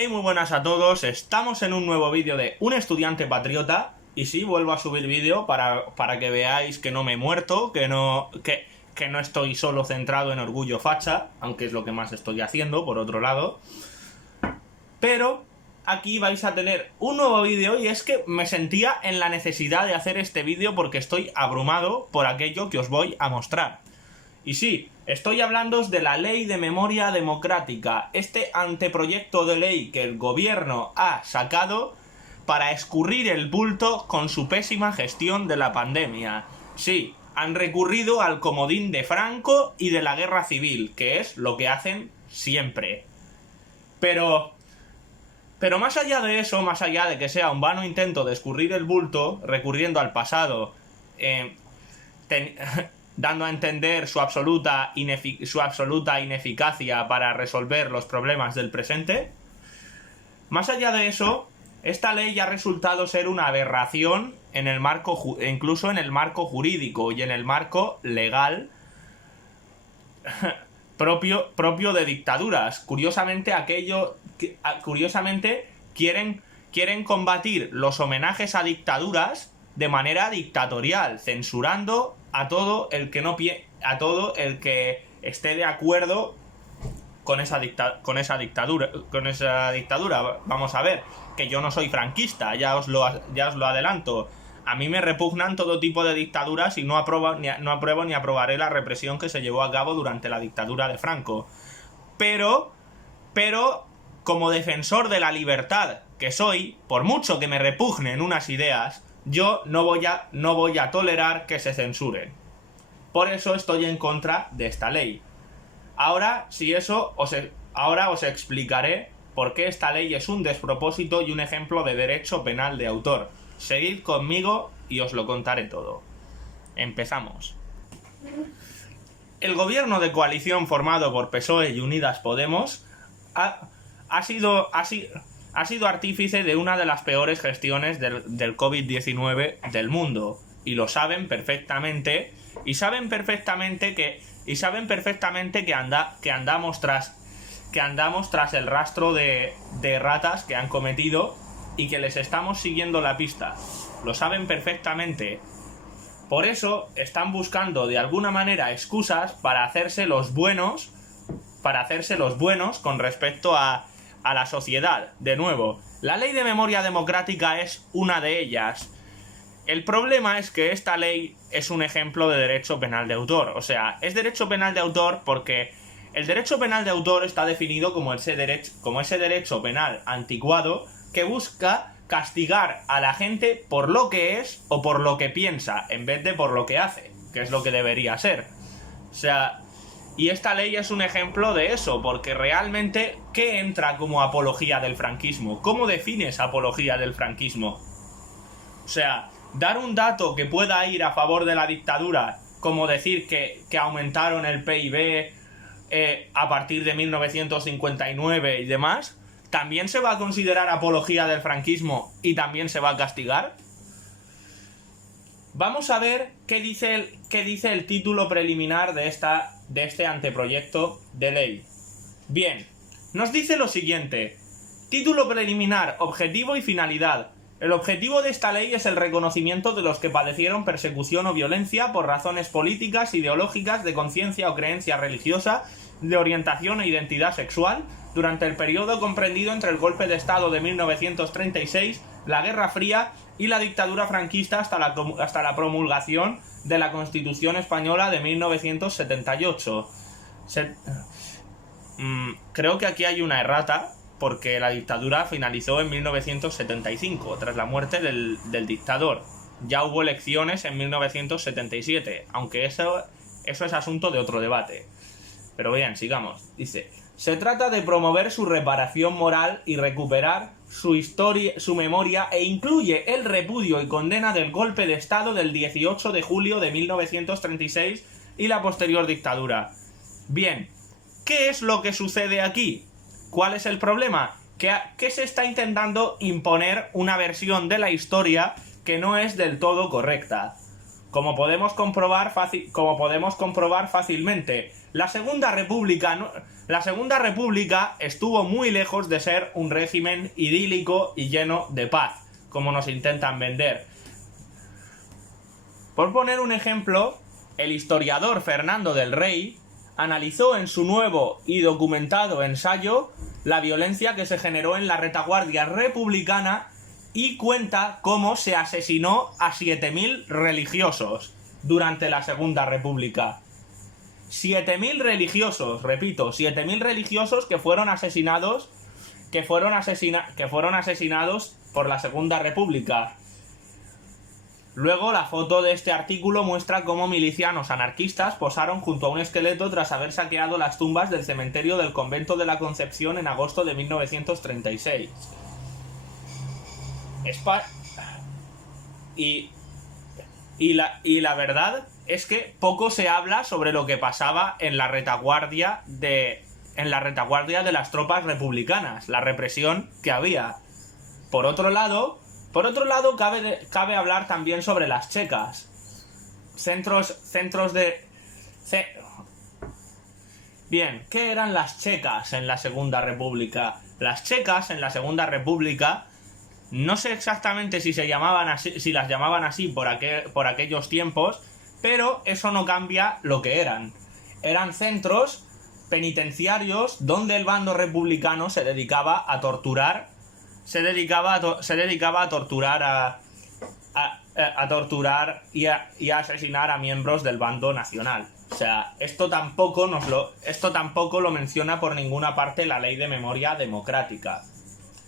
Hey, muy buenas a todos, estamos en un nuevo vídeo de Un Estudiante Patriota. Y sí, vuelvo a subir vídeo para que veáis que no me he muerto, que no estoy solo centrado en orgullo facha, aunque es lo que más estoy haciendo, por otro lado. Pero aquí vais a tener un nuevo vídeo, y es que me sentía en la necesidad de hacer este vídeo porque estoy abrumado por aquello que os voy a mostrar. Y sí, estoy hablando de la Ley de Memoria Democrática, este anteproyecto de ley que el gobierno ha sacado para escurrir el bulto con su pésima gestión de la pandemia. Sí, han recurrido al comodín de Franco y de la guerra civil, que es lo que hacen siempre. Pero más allá de eso, más allá de que sea un vano intento de escurrir el bulto, recurriendo al pasado, dando a entender su absoluta ineficacia para resolver los problemas del presente, más allá de eso, esta ley ha resultado ser una aberración en el marco, incluso en el marco jurídico y en el marco legal propio de dictaduras. Curiosamente, quieren combatir los homenajes a dictaduras de manera dictatorial, censurando a todo el que esté de acuerdo con esa dictadura. Vamos a ver, que yo no soy franquista, ya os lo adelanto. A mí me repugnan todo tipo de dictaduras y no apruebo ni aprobaré la represión que se llevó a cabo durante la dictadura de Franco. Pero como defensor de la libertad que soy, por mucho que me repugnen unas ideas, yo no voy a tolerar que se censuren. Por eso estoy en contra de esta ley. Ahora os explicaré por qué esta ley es un despropósito y un ejemplo de derecho penal de autor. Seguid conmigo y os lo contaré todo. Empezamos. El gobierno de coalición formado por PSOE y Unidas Podemos ha sido artífice de una de las peores gestiones del COVID-19 del mundo. Y lo saben perfectamente. Y saben perfectamente que andamos tras el rastro de ratas que han cometido y que les estamos siguiendo la pista. Lo saben perfectamente. Por eso están buscando de alguna manera excusas para hacerse los buenos con respecto a la sociedad. De nuevo, la Ley de Memoria Democrática es una de ellas. El problema es que esta ley es un ejemplo de derecho penal de autor. O sea, es derecho penal de autor porque el derecho penal de autor está definido como ese derecho penal anticuado que busca castigar a la gente por lo que es o por lo que piensa, en vez de por lo que hace, que es lo que debería ser. O sea, y esta ley es un ejemplo de eso, porque realmente, ¿qué entra como apología del franquismo? ¿Cómo defines apología del franquismo? O sea, dar un dato que pueda ir a favor de la dictadura, como decir que aumentaron el PIB a partir de 1959 y demás, ¿también se va a considerar apología del franquismo y también se va a castigar? Vamos a ver qué dice el título preliminar de este anteproyecto de ley. Bien, nos dice lo siguiente: título preliminar, objetivo y finalidad. El objetivo de esta ley es el reconocimiento de los que padecieron persecución o violencia por razones políticas, ideológicas, de conciencia o creencia religiosa, de orientación e identidad sexual, durante el periodo comprendido entre el golpe de Estado de 1936, la Guerra Fría y la dictadura franquista hasta la promulgación de la Constitución Española de 1978. Creo que aquí hay una errata, porque la dictadura finalizó en 1975, tras la muerte del dictador. Ya hubo elecciones en 1977, aunque eso es asunto de otro debate. Pero bien, sigamos. Dice: se trata de promover su reparación moral y recuperar su historia, su memoria, e incluye el repudio y condena del golpe de Estado del 18 de julio de 1936 y la posterior dictadura. Bien, ¿qué es lo que sucede aquí? ¿Cuál es el problema? Que se está intentando imponer una versión de la historia que no es del todo correcta. Como podemos comprobar fácilmente, La Segunda República estuvo muy lejos de ser un régimen idílico y lleno de paz, como nos intentan vender. Por poner un ejemplo, el historiador Fernando del Rey analizó en su nuevo y documentado ensayo la violencia que se generó en la retaguardia republicana y cuenta cómo se asesinó a 7.000 religiosos durante la Segunda República. 7.000 religiosos, repito, 7.000 religiosos que fueron asesinados por la Segunda República. Luego, la foto de este artículo muestra cómo milicianos anarquistas posaron junto a un esqueleto tras haber saqueado las tumbas del cementerio del Convento de la Concepción en agosto de 1936. Y la verdad es que poco se habla sobre lo que pasaba en la retaguardia de las tropas republicanas, la represión que había. Por otro lado, cabe hablar también sobre las checas. Bien, ¿qué eran las checas en la Segunda República? Las checas en la Segunda República, no sé exactamente si las llamaban así por aquellos tiempos, pero eso no cambia lo que eran. Eran centros penitenciarios donde el bando republicano se dedicaba a torturar y a asesinar a miembros del bando nacional. O sea, esto tampoco lo menciona por ninguna parte la ley de memoria democrática.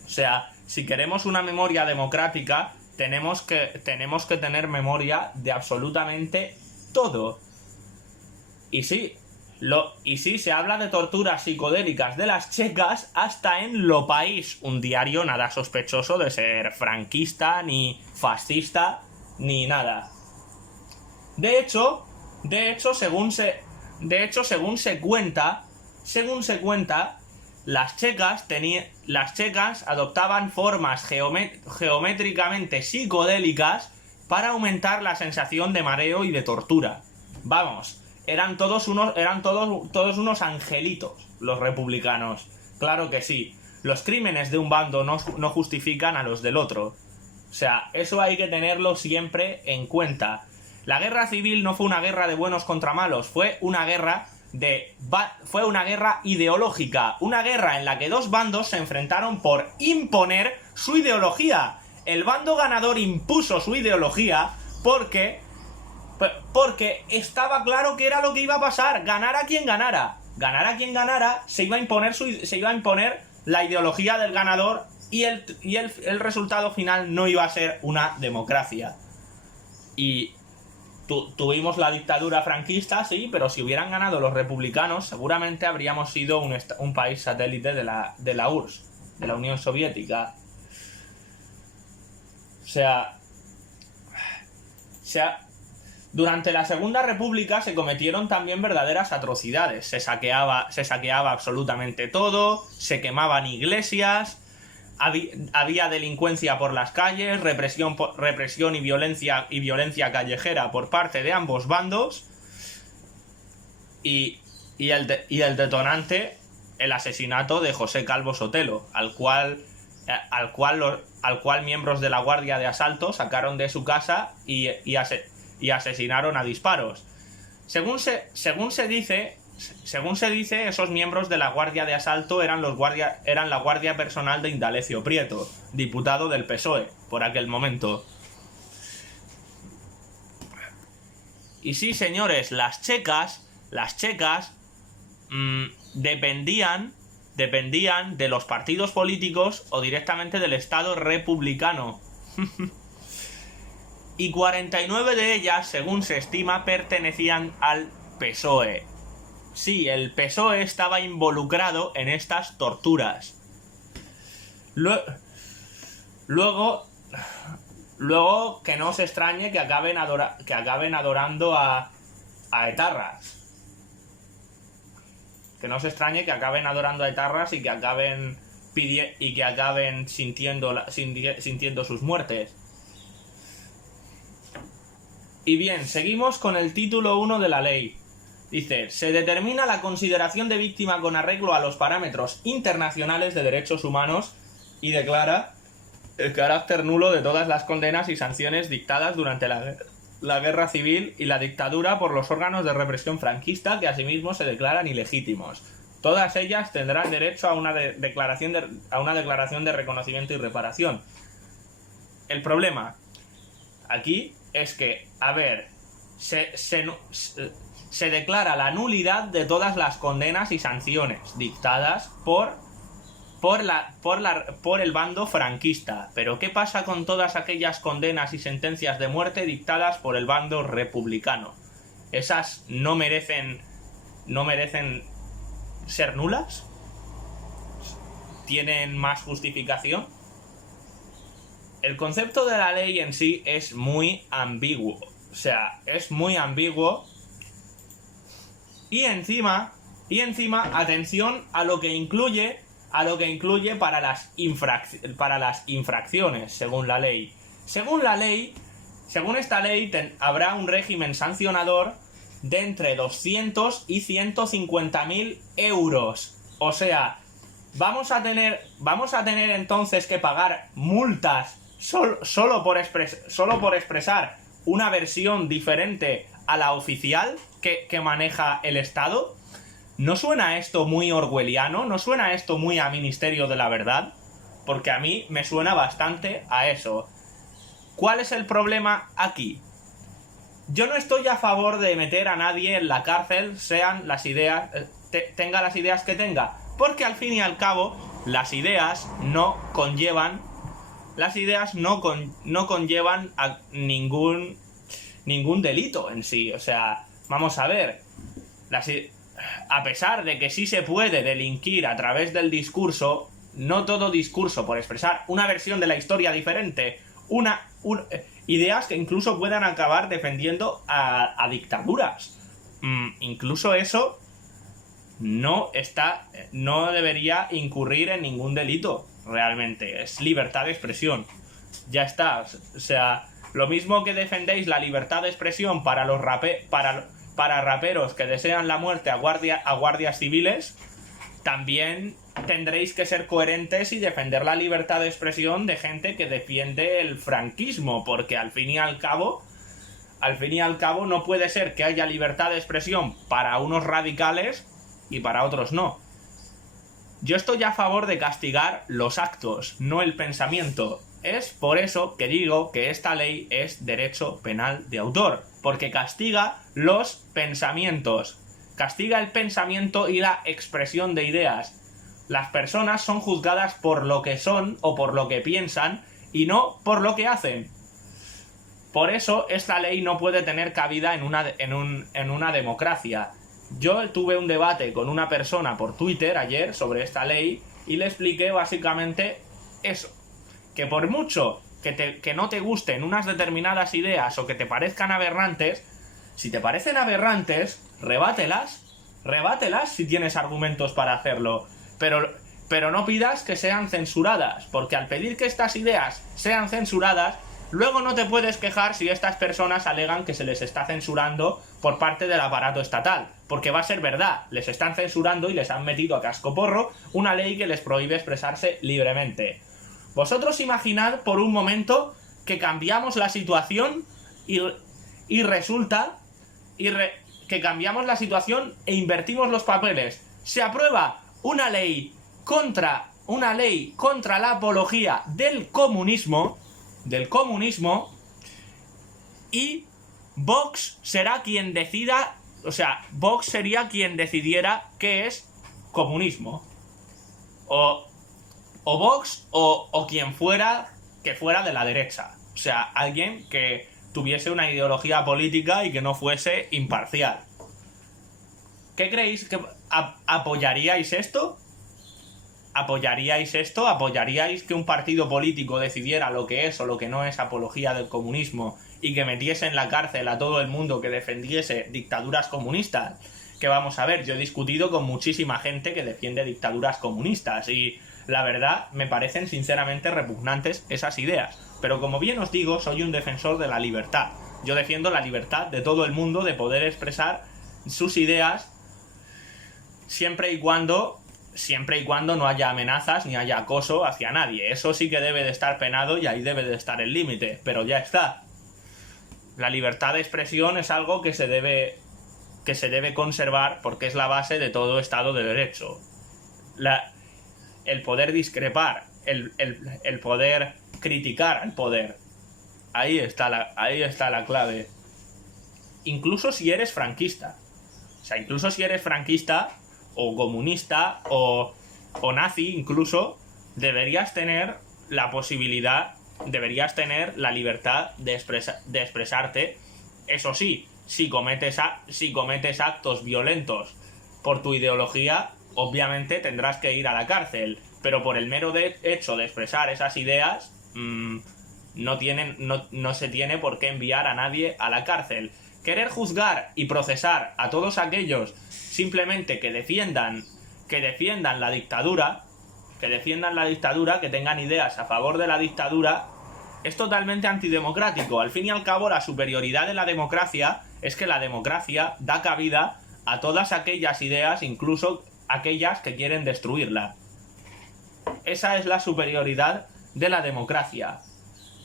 O sea, si queremos una memoria democrática, tenemos que tener memoria de absolutamente todo. Y sí, se habla de torturas psicodélicas de las checas hasta en Lo País, un diario nada sospechoso de ser franquista, ni fascista, ni nada. De hecho, según se cuenta, las checas adoptaban formas geométricamente psicodélicas para aumentar la sensación de mareo y de tortura. Vamos, eran todos unos angelitos los republicanos. Claro que sí. Los crímenes de un bando no justifican a los del otro. O sea, eso hay que tenerlo siempre en cuenta. La guerra civil no fue una guerra de buenos contra malos, fue una guerra ideológica, una guerra en la que dos bandos se enfrentaron por imponer su ideología. El bando ganador impuso su ideología porque estaba claro que era lo que iba a pasar, ganara quien ganara, se iba a imponer la ideología del ganador y el resultado final no iba a ser una democracia. Y tuvimos la dictadura franquista, sí, pero si hubieran ganado los republicanos, seguramente habríamos sido un país satélite de la URSS, de la Unión Soviética. O sea, durante la Segunda República se cometieron también verdaderas atrocidades. Se saqueaba absolutamente todo, se quemaban iglesias, había delincuencia por las calles, represión y violencia callejera por parte de ambos bandos, y el detonante, el asesinato de José Calvo Sotelo, al cual miembros de la Guardia de Asalto sacaron de su casa y asesinaron a disparos. Según se dice, esos miembros de la Guardia de Asalto eran la guardia personal de Indalecio Prieto, diputado del PSOE por aquel momento. Y sí, señores, las checas dependían de los partidos políticos o directamente del Estado republicano. Y 49 de ellas, según se estima, pertenecían al PSOE. Sí, el PSOE estaba involucrado en estas torturas. Luego que no se extrañe que acaben adorando a etarras. Que no se extrañe que acaben adorando a etarras y que acaben sintiendo sus muertes. Y bien, seguimos con el título 1 de la ley. Dice, se determina la consideración de víctima con arreglo a los parámetros internacionales de derechos humanos y declara el carácter nulo de todas las condenas y sanciones dictadas durante la guerra civil y la dictadura por los órganos de represión franquista, que asimismo se declaran ilegítimos. Todas ellas tendrán derecho a una declaración de reconocimiento y reparación. El problema aquí es que, a ver, se declara la nulidad de todas las condenas y sanciones dictadas por el bando franquista. Pero ¿qué pasa con todas aquellas condenas y sentencias de muerte dictadas por el bando republicano? ¿Esas no merecen ser nulas? ¿Tienen más justificación? El concepto de la ley en sí es muy ambiguo. O sea, es muy ambiguo. Y encima, atención a lo que incluye para las infracciones, según la ley. Según esta ley, habrá un régimen sancionador de entre 200 y 150.000 euros. O sea, vamos a tener entonces que pagar multas solo por expresar una versión diferente a la oficial que maneja el Estado. ¿No suena esto muy orwelliano? ¿No suena esto muy a Ministerio de la Verdad? Porque a mí me suena bastante a eso. ¿Cuál es el problema aquí? Yo no estoy a favor de meter a nadie en la cárcel, sean las ideas, tenga las ideas que tenga, porque al fin y al cabo las ideas no conllevan a ningún delito en sí. O sea, vamos a ver, a pesar de que sí se puede delinquir a través del discurso, no todo discurso por expresar una versión de la historia diferente, ideas que incluso puedan acabar defendiendo a dictaduras. Incluso eso no debería incurrir en ningún delito, realmente. Es libertad de expresión. Ya está. O sea, lo mismo que defendéis la libertad de expresión para los para raperos que desean la muerte a guardias civiles, también tendréis que ser coherentes y defender la libertad de expresión de gente que defiende el franquismo, porque al fin y al cabo no puede ser que haya libertad de expresión para unos radicales y para otros no. Yo estoy a favor de castigar los actos, no el pensamiento. Es por eso que digo que esta ley es derecho penal de autor, porque castiga los pensamientos, castiga el pensamiento y la expresión de ideas. Las personas son juzgadas por lo que son o por lo que piensan y no por lo que hacen. Por eso esta ley no puede tener cabida en una democracia. Yo tuve un debate con una persona por Twitter ayer sobre esta ley y le expliqué básicamente eso. Que por mucho que no te gusten unas determinadas ideas o que te parezcan aberrantes, si te parecen aberrantes, rebátelas si tienes argumentos para hacerlo. Pero no pidas que sean censuradas, porque al pedir que estas ideas sean censuradas, luego no te puedes quejar si estas personas alegan que se les está censurando por parte del aparato estatal, porque va a ser verdad, les están censurando y les han metido a cascoporro una ley que les prohíbe expresarse libremente. Vosotros imaginad por un momento que cambiamos la situación y resulta que cambiamos la situación e invertimos los papeles. Se aprueba una ley contra la apología del comunismo, y Vox será quien decida, o sea, Vox sería quien decidiera qué es comunismo. O Vox o quien fuera que fuera de la derecha. O sea, alguien que tuviese una ideología política y que no fuese imparcial. ¿Qué creéis? ¿Que apoyaríais esto? ¿Apoyaríais esto? ¿Apoyaríais que un partido político decidiera lo que es o lo que no es apología del comunismo y que metiese en la cárcel a todo el mundo que defendiese dictaduras comunistas? Que vamos a ver, yo he discutido con muchísima gente que defiende dictaduras comunistas y la verdad me parecen sinceramente repugnantes esas ideas. Pero como bien os digo, soy un defensor de la libertad. Yo defiendo la libertad de todo el mundo de poder expresar sus ideas, siempre y cuando no haya amenazas ni haya acoso hacia nadie. Eso sí que debe de estar penado y ahí debe de estar el límite, pero ya está. La libertad de expresión es algo que se debe conservar porque es la base de todo Estado de Derecho. El poder discrepar, el poder criticar al poder. Ahí está la clave. Incluso si eres franquista. O sea, incluso si eres franquista o comunista o nazi incluso, deberías tener la posibilidad, deberías tener la libertad de expresarte. Eso sí, si cometes actos violentos por tu ideología, obviamente tendrás que ir a la cárcel, pero por el mero hecho de expresar esas ideas, no se tiene por qué enviar a nadie a la cárcel. Querer juzgar y procesar a todos aquellos simplemente que defiendan la dictadura, que tengan ideas a favor de la dictadura, es totalmente antidemocrático. Al fin y al cabo, la superioridad de la democracia es que la democracia da cabida a todas aquellas ideas, incluso aquellas que quieren destruirla. Esa es la superioridad de la democracia.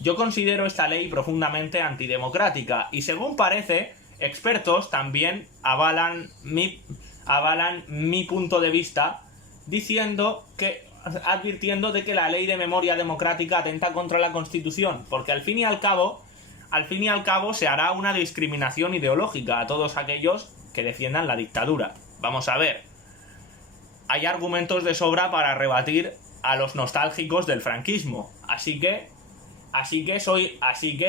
Yo considero esta ley profundamente antidemocrática y, según parece, expertos también avalan mi punto de vista, advirtiendo de que la ley de memoria democrática atenta contra la Constitución, porque al fin y al cabo se hará una discriminación ideológica a todos aquellos que defiendan la dictadura. Vamos a ver, hay argumentos de sobra para rebatir a los nostálgicos del franquismo, así que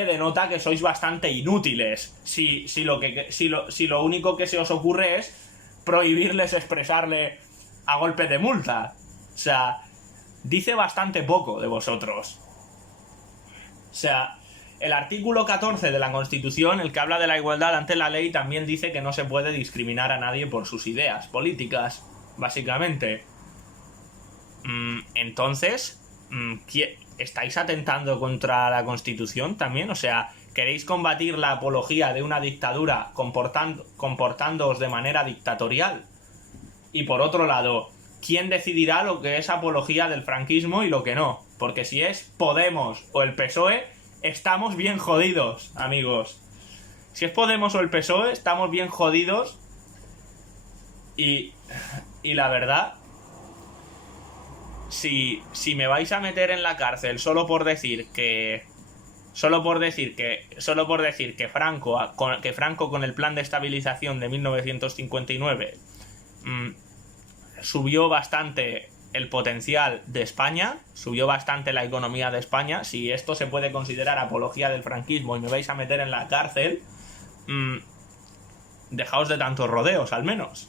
denota que sois bastante inútiles si lo único que se os ocurre es prohibirles expresarle a golpe de multa. O sea, dice bastante poco de vosotros. O sea, el artículo 14 de la Constitución, el que habla de la igualdad ante la ley, también dice que no se puede discriminar a nadie por sus ideas políticas, básicamente. Entonces, ¿estáis atentando contra la Constitución también? O sea, ¿queréis combatir la apología de una dictadura comportándoos de manera dictatorial? Y por otro lado, ¿quién decidirá lo que es apología del franquismo y lo que no? Porque si es Podemos o el PSOE, estamos bien jodidos, amigos. Si es Podemos o el PSOE, estamos bien jodidos. Y la verdad, si me vais a meter en la cárcel solo por decir que Franco con el plan de estabilización de 1959 subió bastante el potencial de España, subió bastante la economía de España, si esto se puede considerar apología del franquismo y me vais a meter en la cárcel, dejaos de tantos rodeos, al menos.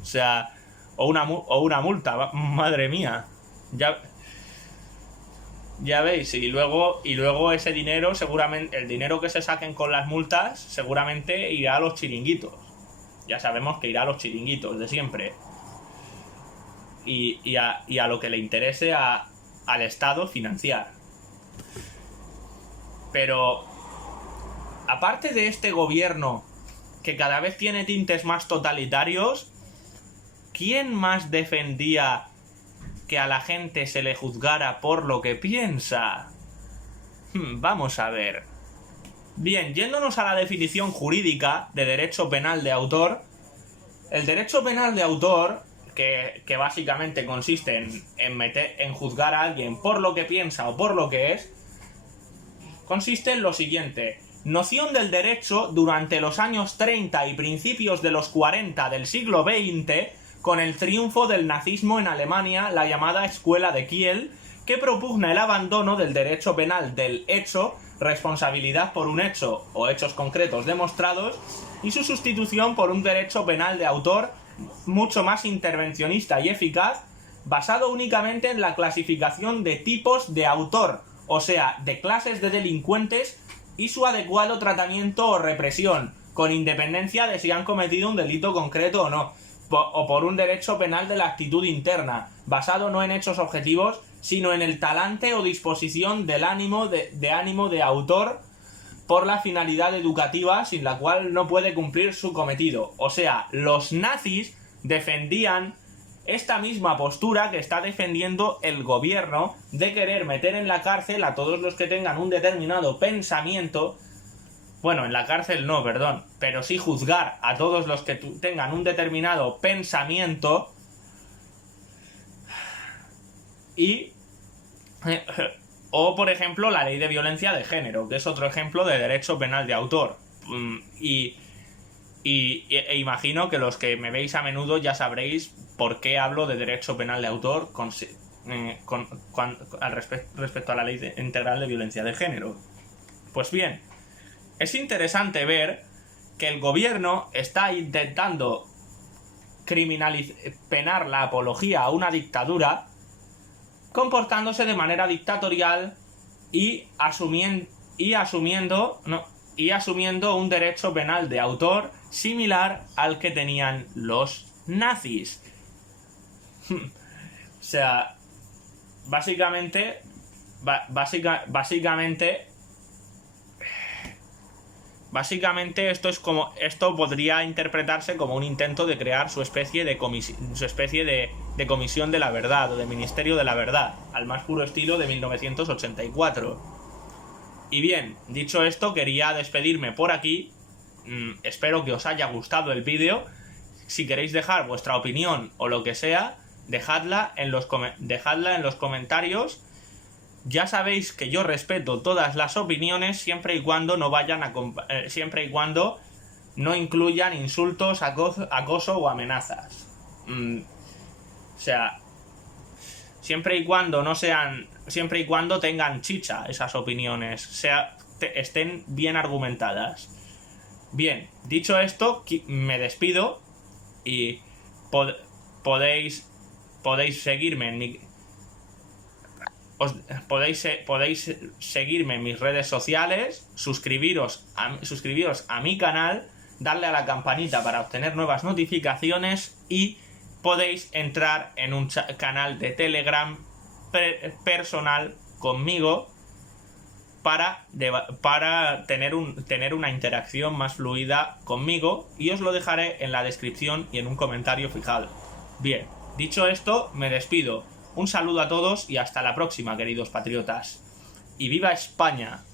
O sea, o una multa, madre mía. Ya veis, y luego ese dinero, seguramente, el dinero que se saquen con las multas, seguramente irá a los chiringuitos. Ya sabemos que irá a los chiringuitos de siempre. Y a lo que le interese al Estado financiar. Pero, aparte de este gobierno que cada vez tiene tintes más totalitarios, ¿quién más defendía que a la gente se le juzgara por lo que piensa? Vamos a ver. Bien, yéndonos a la definición jurídica de derecho penal de autor, el derecho penal de autor, que básicamente consiste en juzgar a alguien por lo que piensa o por lo que es, consiste en lo siguiente: noción del derecho durante los años 30 y principios de los 40 del siglo XX, con el triunfo del nazismo en Alemania, la llamada Escuela de Kiel, que propugna el abandono del derecho penal del hecho, responsabilidad por un hecho o hechos concretos demostrados, y su sustitución por un derecho penal de autor mucho más intervencionista y eficaz, basado únicamente en la clasificación de tipos de autor, o sea, de clases de delincuentes, y su adecuado tratamiento o represión, con independencia de si han cometido un delito concreto o no, o por un derecho penal de la actitud interna, basado no en hechos objetivos, sino en el talante o disposición del ánimo de autor por la finalidad educativa sin la cual no puede cumplir su cometido. O sea, los nazis defendían esta misma postura que está defendiendo el gobierno de querer meter en la cárcel a todos los que tengan un determinado pensamiento. Bueno, en la cárcel no, perdón, pero sí juzgar a todos los que tengan un determinado pensamiento y... o, por ejemplo, la ley de violencia de género, que es otro ejemplo de derecho penal de autor. E imagino que los que me veis a menudo ya sabréis por qué hablo de derecho penal de autor respecto a la ley integral de violencia de género. Pues bien, es interesante ver que el gobierno está intentando penar la apología a una dictadura, comportándose de manera dictatorial y asumiendo un derecho penal de autor similar al que tenían los nazis. O sea, básicamente esto podría interpretarse como un intento de crear su especie de comisión de la verdad o de ministerio de la verdad, al más puro estilo de 1984. Y bien, dicho esto, quería despedirme por aquí. Espero que os haya gustado el vídeo. Si queréis dejar vuestra opinión o lo que sea, dejadla en los comentarios. Ya sabéis que yo respeto todas las opiniones siempre y cuando no incluyan insultos, acoso o amenazas. O sea, siempre y cuando tengan chicha esas opiniones, estén bien argumentadas. Bien, dicho esto, me despido y podéis seguirme en mi... Podéis seguirme en mis redes sociales, suscribiros a mi canal, darle a la campanita para obtener nuevas notificaciones y podéis entrar en un canal de Telegram personal conmigo para tener una interacción más fluida conmigo, y os lo dejaré en la descripción y en un comentario fijado. Bien, dicho esto, me despido. Un saludo a todos y hasta la próxima, queridos patriotas. ¡Y viva España!